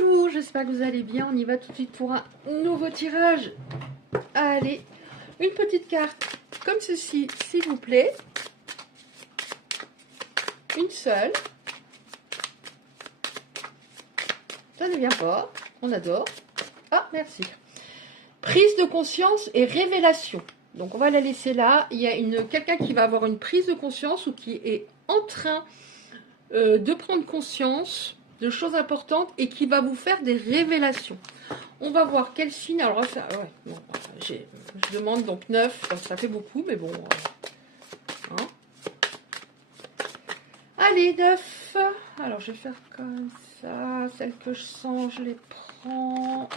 Bonjour, j'espère que vous allez bien. On y va tout de suite pour un nouveau tirage. Allez, une petite carte comme ceci, s'il vous plaît. Une seule. Ça ne vient pas, on adore. Ah, merci. Prise de conscience et révélation. Donc on va la laisser là. Il y a quelqu'un qui va avoir une prise de conscience ou qui est en train de prendre conscience de choses importantes et qui va vous faire des révélations. On va voir quel signe. Alors ça, ouais, bon, je demande donc 9, ça fait beaucoup, mais bon. Hein. Allez, 9. Alors je vais faire comme ça. Celles que je sens, je les prends.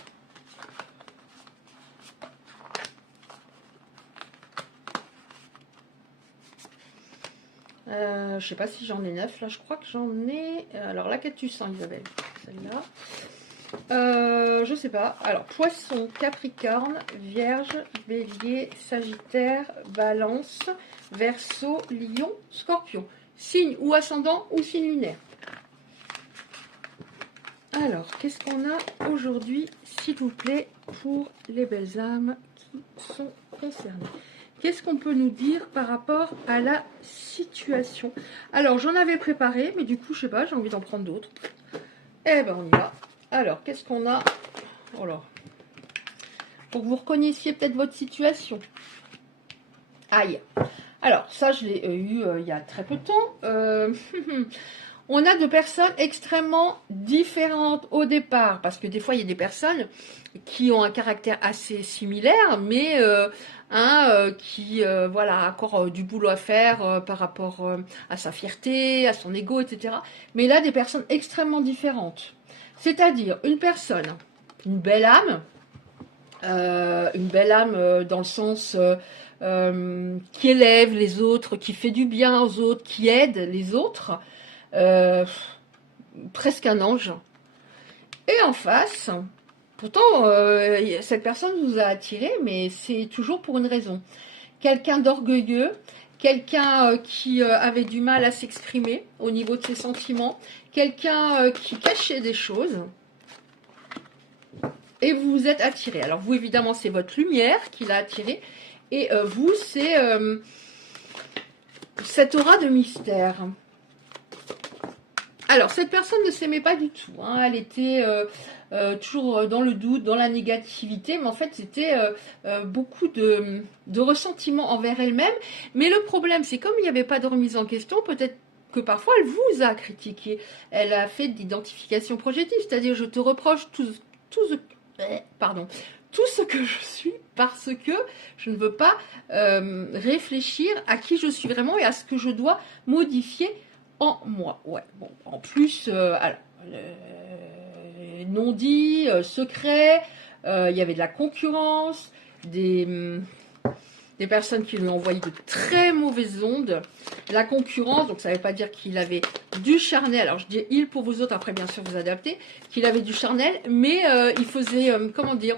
Je sais pas si j'en ai 9 là, je crois que j'en ai. Alors laquelle tu sens, Isabelle? Celle-là. Je sais pas. Alors Poisson, Capricorne, Vierge, Bélier, Sagittaire, Balance, Verseau, Lion, Scorpion. Signe ou ascendant ou signe lunaire. Alors qu'est-ce qu'on a aujourd'hui, s'il vous plaît, pour les belles âmes qui sont concernées? Qu'est-ce qu'on peut nous dire par rapport à la situation? Alors, j'en avais préparé, mais du coup, je sais pas, j'ai envie d'en prendre d'autres. Eh ben, on y va. Alors, qu'est-ce qu'on a? Oh là. Pour que vous reconnaissiez peut-être votre situation. Aïe. Alors, ça, je l'ai eu il y a très peu de temps. On a deux personnes extrêmement différentes au départ, parce que des fois, il y a des personnes qui ont un caractère assez similaire, mais qui voilà, a encore du boulot à faire par rapport à sa fierté, à son ego, etc. Mais là, des personnes extrêmement différentes. C'est-à-dire une personne, une belle âme dans le sens qui élève les autres, qui fait du bien aux autres, qui aide les autres, presque un ange. Et en face, pourtant, cette personne vous a attiré, mais c'est toujours pour une raison. Quelqu'un d'orgueilleux, quelqu'un qui avait du mal à s'exprimer au niveau de ses sentiments, quelqu'un qui cachait des choses, et vous vous êtes attiré. Alors vous, évidemment, c'est votre lumière qui l'a attiré, et vous, c'est cette aura de mystère. Alors, cette personne ne s'aimait pas du tout. Hein. Elle était toujours dans le doute, dans la négativité. Mais en fait, c'était beaucoup de ressentiment envers elle-même. Mais le problème, c'est comme il n'y avait pas de remise en question, peut-être que parfois, elle vous a critiqué. Elle a fait d'identification projective. C'est-à-dire, je te reproche tout ce que je suis parce que je ne veux pas réfléchir à qui je suis vraiment et à ce que je dois modifier en moi. Ouais, bon, en plus, alors, non-dit, secret, il y avait de la concurrence, des personnes qui lui ont envoyé de très mauvaises ondes. La concurrence, donc ça ne veut pas dire qu'il avait du charnel, alors je dis il pour vous autres, après bien sûr vous adaptez, qu'il avait du charnel, mais il faisait, comment dire,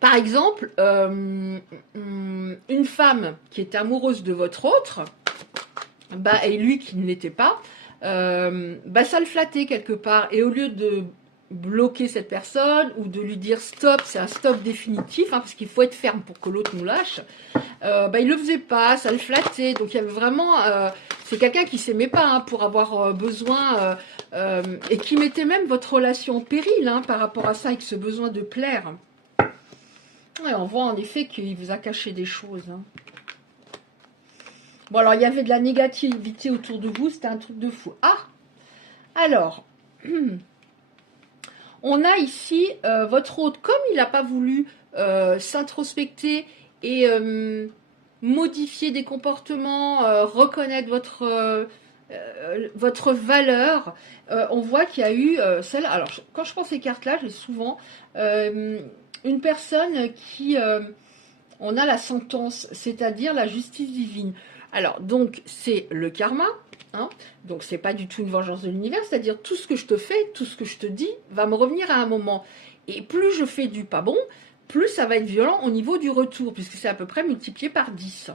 par exemple, une femme qui est amoureuse de votre autre, bah, et lui qui ne l'était pas, bah, ça le flattait quelque part. Et au lieu de bloquer cette personne ou de lui dire stop, c'est un stop définitif, hein, parce qu'il faut être ferme pour que l'autre nous lâche, bah, il le faisait pas, ça le flattait. Donc il y avait vraiment, c'est quelqu'un qui s'aimait pas hein, pour avoir besoin et qui mettait même votre relation en péril hein, par rapport à ça, avec ce besoin de plaire. Ouais, on voit en effet qu'il vous a caché des choses. Hein. Bon, alors, il y avait de la négativité autour de vous. C'était un truc de fou. Ah! Alors, on a ici votre hôte. Comme il n'a pas voulu s'introspecter et modifier des comportements, reconnaître votre valeur, on voit qu'il y a eu celle. Alors, quand je pense ces cartes-là, j'ai souvent une personne qui... on a la sentence, c'est-à-dire la justice divine. Alors, donc, c'est le karma, hein, donc c'est pas du tout une vengeance de l'univers, c'est-à-dire tout ce que je te fais, tout ce que je te dis, va me revenir à un moment. Et plus je fais du pas bon, plus ça va être violent au niveau du retour, puisque c'est à peu près multiplié par 10.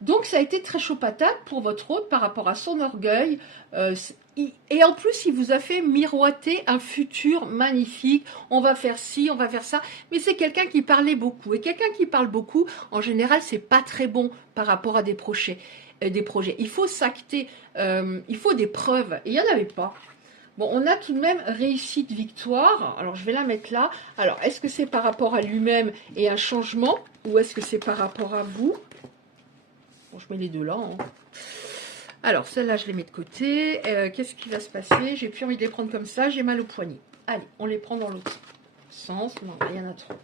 Donc ça a été très chaud patate pour votre hôte par rapport à son orgueil. Et en plus, il vous a fait miroiter un futur magnifique. On va faire ci, on va faire ça. Mais c'est quelqu'un qui parlait beaucoup. Et quelqu'un qui parle beaucoup, en général, c'est pas très bon par rapport à des projets. Il faut s'acter, il faut des preuves. Et il n'y en avait pas. Bon, on a tout de même réussite, victoire. Alors, je vais la mettre là. Alors, est-ce que c'est par rapport à lui-même et un changement, ou est-ce que c'est par rapport à vous? Bon, je mets les deux là. Hein. Alors, celle-là, je les mets de côté. Qu'est-ce qui va se passer? J'ai plus envie de les prendre comme ça. J'ai mal au poignet. Allez, on les prend dans l'autre sens. Non, il y en a trop.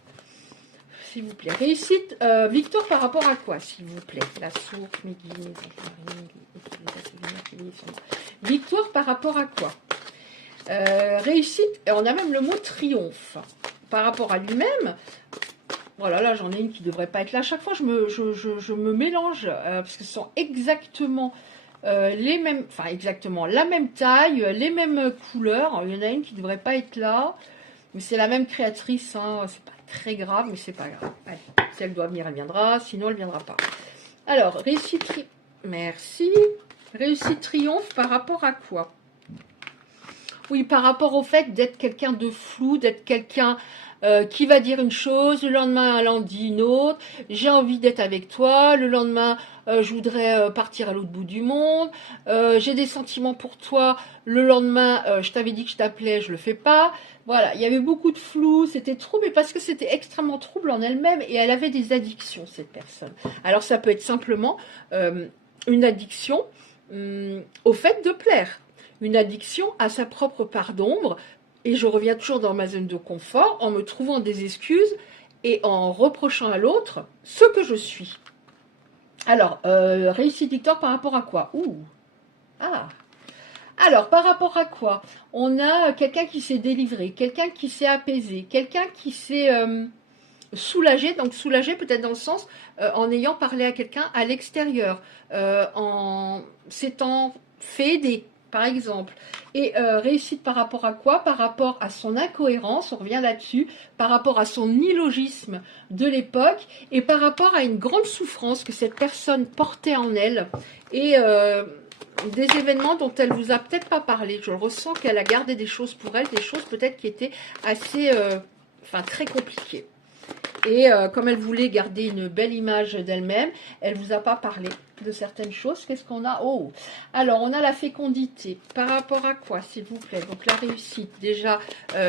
S'il vous plaît. Réussite, victoire par rapport à quoi, s'il vous plaît? La source, mes guillemets, victoire par rapport à quoi? Réussite, et on a même le mot triomphe. Par rapport à lui-même, voilà, là j'en ai une qui ne devrait pas être là. À chaque fois, je me mélange, parce que ce sont exactement les mêmes, enfin exactement la même taille, les mêmes couleurs. Il y en a une qui ne devrait pas être là, mais c'est la même créatrice, hein. C'est pas très grave, mais c'est pas grave. Allez, si elle doit venir, elle viendra, sinon elle ne viendra pas. Alors, réussite, merci. Réussite triomphe par rapport à quoi? Oui, par rapport au fait d'être quelqu'un de flou, d'être quelqu'un qui va dire une chose, le lendemain elle en dit une autre, j'ai envie d'être avec toi, le lendemain je voudrais partir à l'autre bout du monde, j'ai des sentiments pour toi, le lendemain je t'avais dit que je t'appelais, je le fais pas. Voilà, il y avait beaucoup de flou, c'était trouble, mais parce que c'était extrêmement trouble en elle-même et elle avait des addictions, cette personne. Alors ça peut être simplement une addiction au fait de plaire. Une addiction à sa propre part d'ombre, et je reviens toujours dans ma zone de confort en me trouvant des excuses et en reprochant à l'autre ce que je suis. Alors, réussite victoire par rapport à quoi? Ouh. Ah. Alors, par rapport à quoi? On a quelqu'un qui s'est délivré, quelqu'un qui s'est apaisé, quelqu'un qui s'est soulagé, donc soulagé peut-être dans le sens en ayant parlé à quelqu'un à l'extérieur, en s'étant fait aider, par exemple. Et réussite par rapport à quoi? Par rapport à son incohérence, on revient là-dessus, par rapport à son illogisme de l'époque, et par rapport à une grande souffrance que cette personne portait en elle, et des événements dont elle vous a peut-être pas parlé. Je le ressens qu'elle a gardé des choses pour elle, des choses peut-être qui étaient assez, très compliquées. Et comme elle voulait garder une belle image d'elle-même, elle ne vous a pas parlé de certaines choses. Qu'est-ce qu'on a? Oh, alors on a la fécondité. Par rapport à quoi, s'il vous plaît? Donc la réussite. Déjà,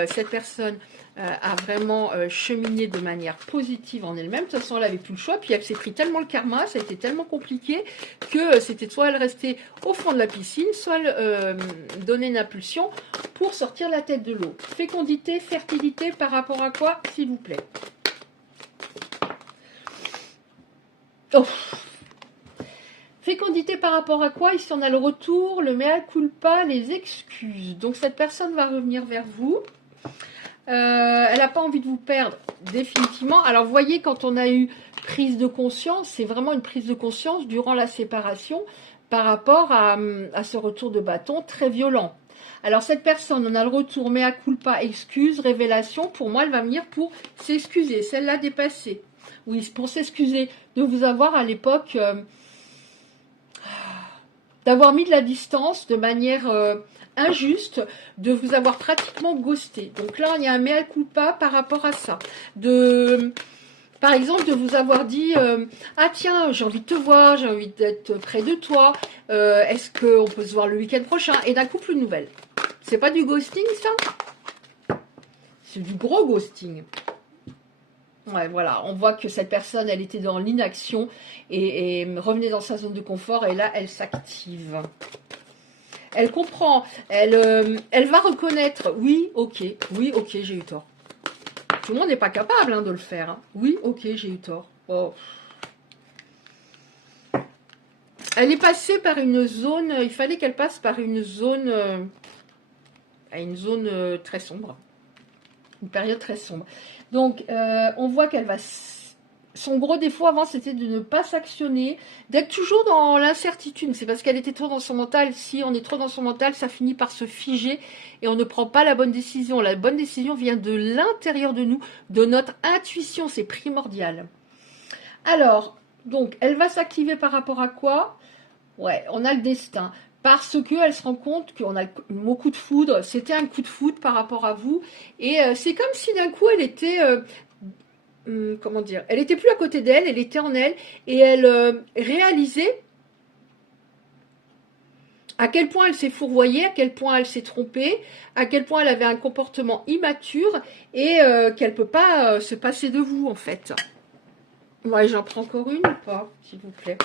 cette personne a vraiment cheminé de manière positive en elle-même. De toute façon, elle n'avait plus le choix. Puis elle s'est pris tellement le karma, ça a été tellement compliqué que c'était soit elle restait au fond de la piscine, soit elle donnait une impulsion pour sortir la tête de l'eau. Fécondité, fertilité, par rapport à quoi, s'il vous plaît? Oh. Fécondité par rapport à quoi? Ici on a le retour, le mea culpa, les excuses. Donc cette personne va revenir vers vous. Elle n'a pas envie de vous perdre définitivement. Alors vous voyez, quand on a eu prise de conscience, c'est vraiment une prise de conscience durant la séparation par rapport à ce retour de bâton très violent. Alors cette personne, on a le retour mea culpa, excuse, révélation. Pour moi, elle va venir pour s'excuser, celle-là dépassée. Oui, pour s'excuser de vous avoir à l'époque, d'avoir mis de la distance de manière injuste, de vous avoir pratiquement ghosté. Donc là, il y a un mea culpa par rapport à ça. Par exemple, de vous avoir dit ah tiens, j'ai envie de te voir, j'ai envie d'être près de toi, est-ce qu'on peut se voir le week-end prochain? Et d'un coup, plus de nouvelles. C'est pas du ghosting, ça? C'est du gros ghosting. Ouais, voilà, on voit que cette personne, elle était dans l'inaction et revenait dans sa zone de confort et là, elle s'active. Elle comprend, elle va reconnaître, oui, ok, j'ai eu tort. Tout le monde n'est pas capable de le faire. Hein. Oui, ok, j'ai eu tort. Oh. Elle est passée par une zone, il fallait qu'elle passe par une zone, très sombre. Une période très sombre. Donc, on voit qu'elle va son gros défaut avant, c'était de ne pas s'actionner, d'être toujours dans l'incertitude. C'est parce qu'elle était trop dans son mental. Si on est trop dans son mental, ça finit par se figer et on ne prend pas la bonne décision. La bonne décision vient de l'intérieur de nous, de notre intuition. C'est primordial. Alors, donc, elle va s'activer par rapport à quoi? Ouais, on a le destin. Parce qu'elle se rend compte qu'on a le mot coup de foudre. C'était un coup de foudre par rapport à vous. Et c'est comme si d'un coup, elle était... comment dire, elle était plus à côté d'elle, elle était en elle, et elle réalisait à quel point elle s'est fourvoyée, à quel point elle s'est trompée, à quel point elle avait un comportement immature, et qu'elle ne peut pas se passer de vous, en fait. Ouais, j'en prends encore une ou pas, s'il vous plaît.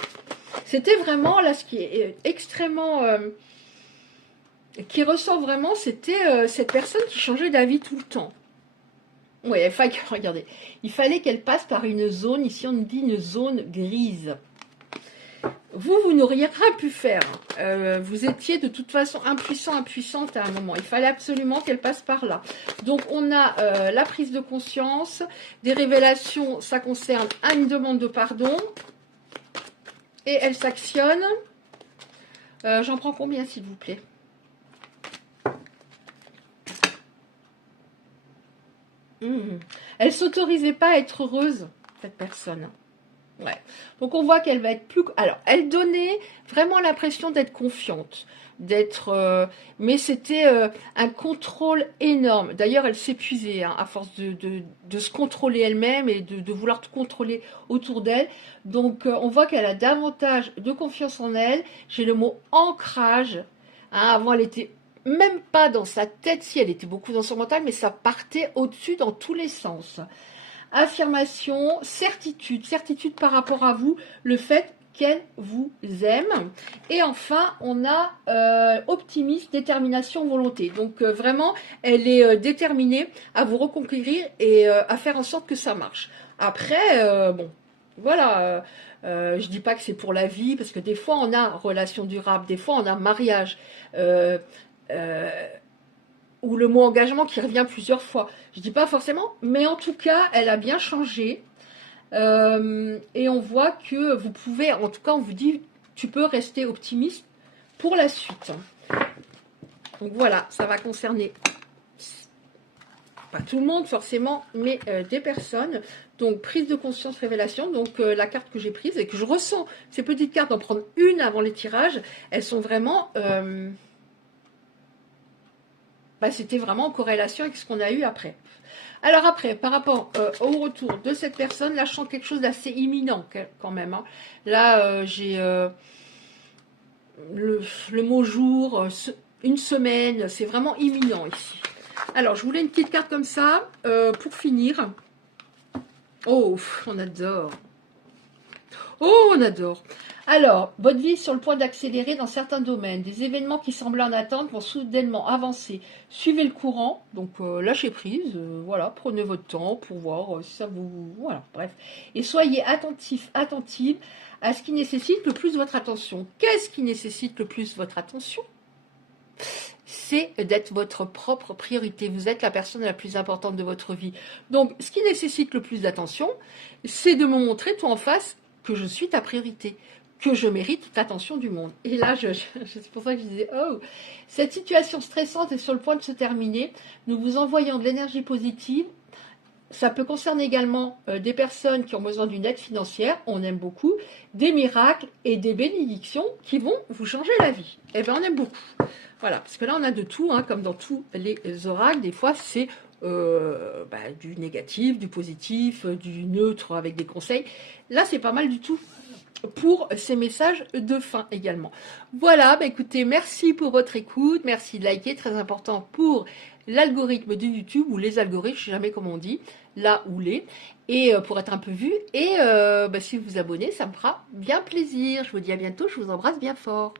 C'était vraiment, là, ce qui est extrêmement... qui ressort vraiment, c'était cette personne qui changeait d'avis tout le temps. Oui, regardez, il fallait qu'elle passe par une zone, ici on nous dit une zone grise. Vous n'auriez rien pu faire. Vous étiez de toute façon impuissante à un moment. Il fallait absolument qu'elle passe par là. Donc on a la prise de conscience, des révélations, ça concerne une demande de pardon. Et elle s'actionne. J'en prends combien s'il vous plaît? Elle s'autorisait pas à être heureuse, cette personne. Ouais. Donc on voit qu'elle va être plus... Alors, elle donnait vraiment l'impression d'être confiante, d'être... mais c'était un contrôle énorme. D'ailleurs, elle s'épuisait hein, à force de se contrôler elle-même et de vouloir tout contrôler autour d'elle. Donc on voit qu'elle a davantage de confiance en elle. J'ai le mot ancrage. Hein, avant, elle était même pas dans sa tête, si elle était beaucoup dans son mental, mais ça partait au-dessus dans tous les sens. Affirmation, certitude par rapport à vous, le fait qu'elle vous aime. Et enfin, on a optimisme, détermination, volonté. Donc vraiment, elle est déterminée à vous reconquérir et à faire en sorte que ça marche. Après, bon, voilà, je dis pas que c'est pour la vie, parce que des fois on a relation durable, des fois on a mariage. Ou le mot engagement qui revient plusieurs fois. Je dis pas forcément, mais en tout cas, elle a bien changé. Et on voit que vous pouvez, en tout cas, on vous dit, tu peux rester optimiste pour la suite. Donc voilà, ça va concerner pas tout le monde forcément, mais des personnes. Donc prise de conscience, révélation. Donc la carte que j'ai prise et que je ressens, ces petites cartes, d'en prendre une avant les tirages, elles sont vraiment... c'était vraiment en corrélation avec ce qu'on a eu après. Alors après, par rapport au retour de cette personne, là je sens quelque chose d'assez imminent quand même. Hein. Là j'ai le mot jour, une semaine, c'est vraiment imminent ici. Alors je voulais une petite carte comme ça pour finir. Oh, on adore. Oh, on adore. Alors, votre vie est sur le point d'accélérer dans certains domaines. Des événements qui semblaient en attente vont soudainement avancer. Suivez le courant, donc lâchez prise, voilà, prenez votre temps pour voir si ça vous... Voilà, bref. Et soyez attentifs, attentives à ce qui nécessite le plus votre attention. Qu'est-ce qui nécessite le plus votre attention? C'est d'être votre propre priorité. Vous êtes la personne la plus importante de votre vie. Donc, ce qui nécessite le plus d'attention, c'est de me montrer tout en face que je suis ta priorité, que je mérite toute l'attention du monde. Et là, c'est pour ça que je disais, oh, cette situation stressante est sur le point de se terminer. Nous vous envoyons de l'énergie positive. Ça peut concerner également des personnes qui ont besoin d'une aide financière, on aime beaucoup, des miracles et des bénédictions qui vont vous changer la vie. Eh bien, on aime beaucoup. Voilà, parce que là, on a de tout, hein, comme dans tous les oracles. Des fois, c'est du négatif, du positif, du neutre avec des conseils. Là, c'est pas mal du tout pour ces messages de fin également. Voilà, écoutez, merci pour votre écoute, merci de liker, très important pour l'algorithme de YouTube, ou les algorithmes, je ne sais jamais comment on dit, là ou les, et pour être un peu vu, et si vous vous abonnez, ça me fera bien plaisir. Je vous dis à bientôt, je vous embrasse bien fort.